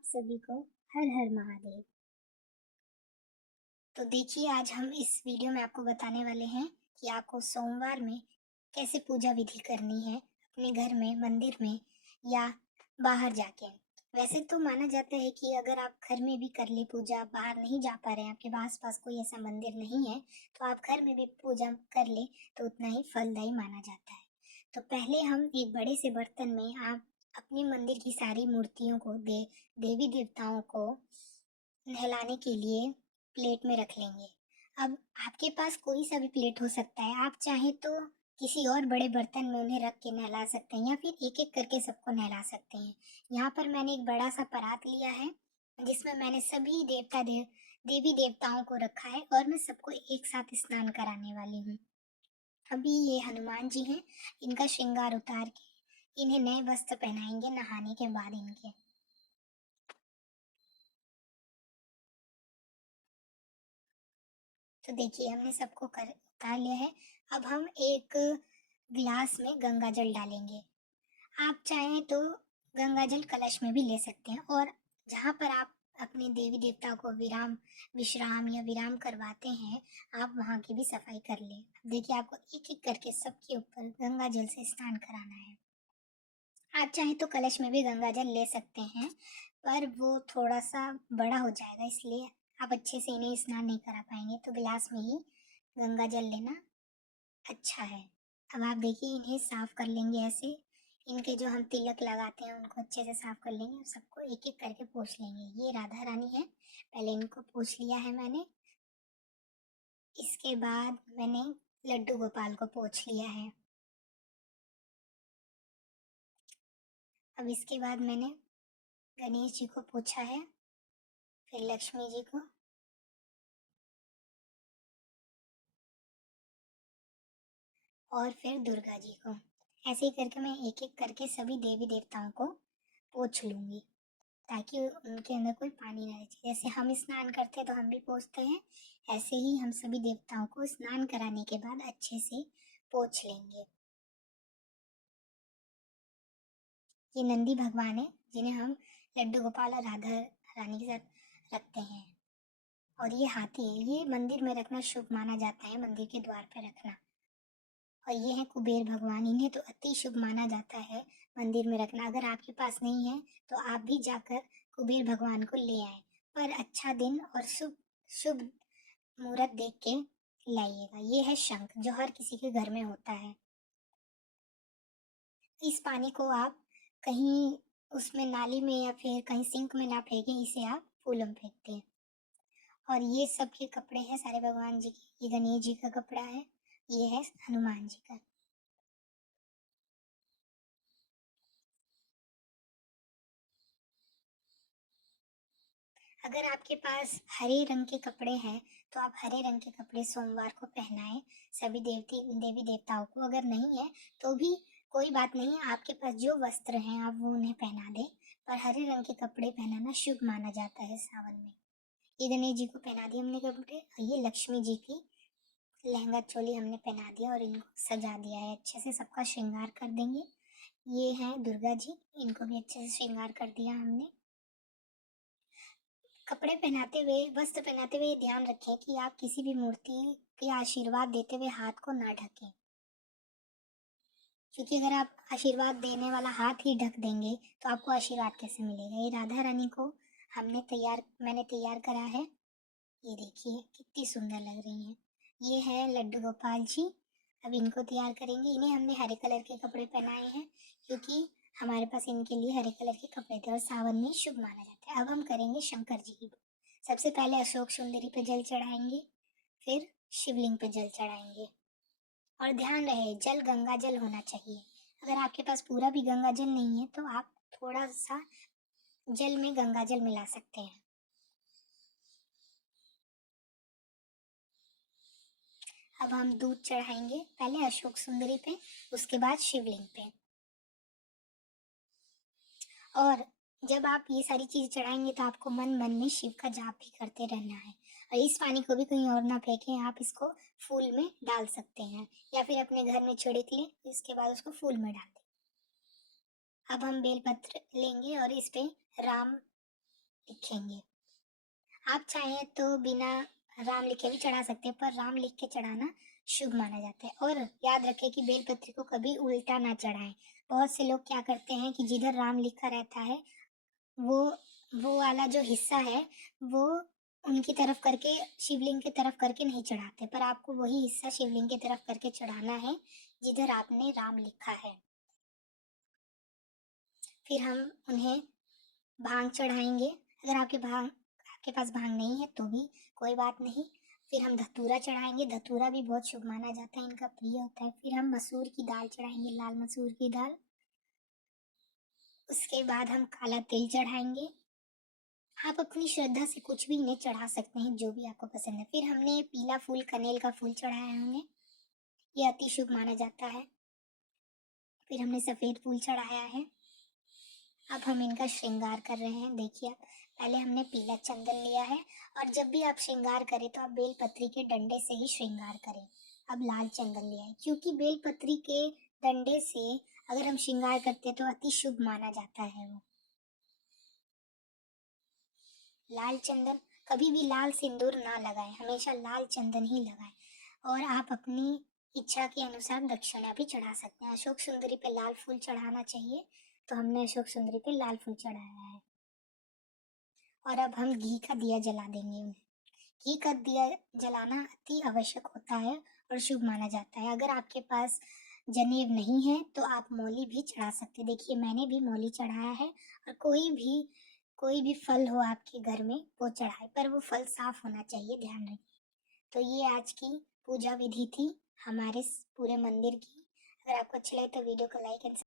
आप सभी को हर हर महादेव। तो देखिए, आज हम इस वीडियो में आपको बताने वाले हैं कि आपको सोमवार में कैसे पूजा विधि करनी है, अपने घर में, मंदिर में या बाहर जाके। वैसे तो माना जाता है कि अगर आप घर में भी कर ले पूजा, बाहर नहीं जा पा रहे हैं, आपके आस-पास कोई ऐसा मंदिर नहीं है, तो आप घर में भी पूजा कर ले तो उतना ही फलदायी माना जाता है। तो पहले हम एक बड़े से बर्तन में आप अपने मंदिर की सारी मूर्तियों को, देवी देवताओं को नहलाने के लिए प्लेट में रख लेंगे। अब आपके पास कोई सा भी प्लेट हो सकता है, आप चाहें तो किसी और बड़े बर्तन में उन्हें रख के नहला सकते हैं या फिर एक-एक करके सबको नहला सकते हैं। यहाँ पर मैंने एक बड़ा सा परात लिया है, जिसमें मैंने सभी देवी देवताओं को रखा है और मैं सबको एक साथ स्नान कराने वाली हूँ। अभी ये हनुमान जी हैं, इनका श्रृंगार उतार के इन्हें नए वस्त्र पहनाएंगे नहाने के बाद इनके। तो देखिए, हमने सबको कर उतार लिया है। अब हम एक गिलास में गंगा जल डालेंगे। आप चाहें तो गंगा जल कलश में भी ले सकते हैं और जहाँ पर आप अपने देवी देवता को विराम करवाते हैं, आप वहाँ की भी सफाई कर लें। अब देखिए, आपको एक-एक करके सबके ऊपर गंगा जल से स्नान कराना है। आप चाहें तो कलश में भी गंगा जल ले सकते हैं, पर वो थोड़ा-सा बड़ा हो जाएगा, इसलिए आप अच्छे से इन्हें स्नान नहीं करा पाएँगे, तो गिलास में ही गंगा जल लेना अच्छा है। अब आप देखिए, इन्हें साफ कर लेंगे ऐसे, इनके जो हम तिलक लगाते हैं उनको अच्छे से साफ कर लेंगे और सबको एक-एक करके पोंछ लेंगे। ये राधा रानी है, पहले इनको पोंछ लिया है मैंने, इसके बाद मैंने लड्डू गोपाल को पोंछ लिया है। अब इसके बाद मैंने गणेश जी को पोंछा है, फिर लक्ष्मी जी को और फिर दुर्गा जी को। ऐसे ही करके मैं एक-एक करके सभी देवी देवताओं को पोंछ लूँगी, ताकि उनके अंदर कोई पानी ना रह जाए। जैसे हम स्नान करते हैं तो हम भी पोंछते हैं, ऐसे ही हम सभी देवताओं को स्नान कराने के बाद अच्छे से पोंछ लेंगे। ये नंदी भगवान हैं, जिन्हें हम लड्डू गोपाल और राधा रानी के साथ रखते हैं। और ये हाथी है, ये मंदिर में रखना शुभ माना जाता है, मंदिर के द्वार पे रखना। और ये हैं कुबेर भगवान, इन्हें तो अति शुभ माना जाता है मंदिर में रखना। अगर आपके पास नहीं है तो आप भी जाकर कुबेर भगवान को ले आएं, पर अच्छा दिन और शुभ शुभ मुहूर्त देख के लाइएगा। ये है शंख, जो हर किसी के घर में होता है। इस पानी को आप कहीं उसमें नाली में या फिर कहीं सिंक में ना फेंकें, इसे आप फूलों में फेंकते हैं। और ये सबके कपड़े हैं सारे भगवान जी के। ये गणेश जी का कपड़ा है, ये है हनुमान जी का। अगर आपके पास हरे रंग के कपड़े हैं तो आप हरे रंग के कपड़े सोमवार को पहनाएं सभी देवी देवताओं को। अगर नहीं है तो भी कोई बात नहीं, आपके पास जो वस्त्र हैं आप वो उन्हें पहना दें, पर हरे रंग के कपड़े पहनाना शुभ माना जाता है सावन में। ये गणेश जी को पहना दिए हमने कपड़े, और ये लक्ष्मी जी की लहंगा चोली हमने पहना दिया और इनको सजा दिया है अच्छे से, सबका श्रृंगार कर देंगे। ये हैं दुर्गा जी, इनको भी अच्छे से श्रृंगार कर दिया हमने। कपड़े पहनाते हुए, वस्त्र पहनाते हुए ध्यान रखें कि आप किसी भी मूर्ति के आशीर्वाद देते हुए हाथ को ना ढकें, क्योंकि अगर आप आशीर्वाद देने वाला हाथ ही ढक देंगे तो आपको आशीर्वाद कैसे मिलेगा। ये राधा रानी को मैंने तैयार करा है, ये देखिए कितनी सुंदर लग रही हैं। ये है लड्डू गोपाल जी। अब इनको तैयार करेंगे, इन्हें हमने हरे कलर के कपड़े पहनाए हैं क्योंकि हमारे पास इनके लिए हरे कलर के कपड़े थे और सावन में शुभ माना जाता है। अब हम करेंगे शंकर जी की। सबसे पहले अशोक सुंदरी पे जल चढ़ाएंगे, फिर शिवलिंग पे जल चढ़ाएंगे। और ध्यान रहे, जल गंगा जल होना चाहिए। अगर आपके पास पूरा भी गंगा जल नहीं है तो आप थोड़ा सा जल में गंगा जल मिला सकते हैं। अब हम दूध चढ़ाएंगे, पहले अशोक सुंदरी पे, उसके बाद शिवलिंग पे। और जब आप ये सारी चीज़ चढ़ाएंगे तो आपको मन मन में शिव का जाप भी करते रहना है। और इस पानी को भी कहीं और ना फेंकें, आप इसको फूल में डाल सकते हैं या फिर अपने घर में छिड़क लें, इसके बाद उसको फूल में डाल दें। अब हम बेलपत्र लेंगे और इस पे राम लिखेंगे। आप चाहें तो बिना राम लिखे भी चढ़ा सकते हैं, पर राम लिख के चढ़ाना शुभ माना जाता है। और याद रखें कि बेलपत्री को कभी उल्टा ना चढ़ाएं। बहुत से लोग क्या करते हैं कि जिधर राम लिखा रहता है वो वो वाला जो हिस्सा है वो उनकी तरफ करके, शिवलिंग की तरफ करके नहीं चढ़ाते, पर आपको वही हिस्सा शिवलिंग की तरफ करके चढ़ाना है जिधर आपने राम लिखा है। फिर हम उन्हें भांग चढ़ाएंगे। अगर आपके पास भांग नहीं है तो भी कोई बात नहीं। फिर हम धतूरा चढ़ाएंगे। धतूरा भी बहुत शुभ माना जाता है, इनका प्रिय होता है। फिर हम मसूर की दाल चढ़ाएंगे, लाल मसूर की दाल। उसके बाद हम काला तिल चढ़ाएंगे। आप अपनी श्रद्धा से कुछ भी इन्हें चढ़ा सकते हैं, जो भी आपको पसंद है। फिर हमने पीला फूल, कनेल का फूल चढ़ाया है उन्हें, ये अति शुभ माना जाता है। फिर हमने सफ़ेद फूल चढ़ाया है। अब हम इनका श्रृंगार कर रहे हैं। देखिए, आप पहले हमने पीला चंदन लिया है, और जब भी आप श्रृंगार करें तो आप बेलपत्री के डंडे से ही श्रृंगार करें। अब लाल चंदन लिया है, क्योंकि बेलपत्री के डंडे से अगर हम श्रृंगार करते हैं तो अति शुभ माना जाता है वो। लाल चंदन, कभी भी लाल सिंदूर ना लगाएं, हमेशा लाल चंदन ही लगाएं। और आप अपनी इच्छा के अनुसार दक्षिणा भी चढ़ा सकते हैं। अशोक सुंदरी पे लाल फूल चढ़ाना चाहिए, तो हमने अशोक सुंदरी पे लाल फूल चढ़ाया है। और अब हम घी का दिया जला देंगे उन्हें। घी का दिया जलाना अति आवश्यक होता है और शुभ माना जाता है। अगर आपके पास जनेब नहीं है तो आप मौली भी चढ़ा सकते हैं। देखिए, मैंने भी मौली चढ़ाया है। और कोई भी फल हो आपके घर में वो चढ़ाए, पर वो फल साफ होना चाहिए, ध्यान रखिए। तो ये आज की पूजा विधि थी हमारे पूरे मंदिर की। अगर आपको अच्छा लगे तो वीडियो को लाइक एंड